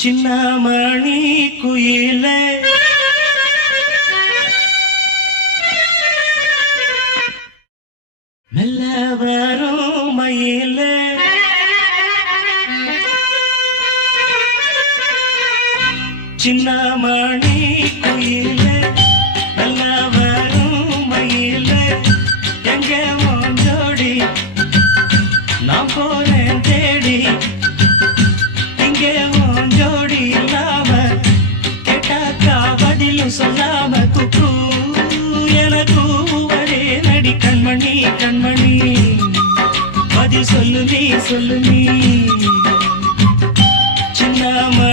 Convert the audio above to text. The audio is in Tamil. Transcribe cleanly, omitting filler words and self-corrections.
சின்னமணி குயிலே மெல்ல வரும் மயிலே சின்னமணி குயிலே மெல்ல வரும் மயிலே எங்க ஓஞ்சோடி நான் போறேன் தேடி இங்கே ஓஞ்சோடி இல்லாம கேட்டாக்கா பதிலும் சொல்லாம குக்கு எனக்கு ஒரே நடி கண்மணி கண்மணி பதில் சொல்லு நீ சின்னமணி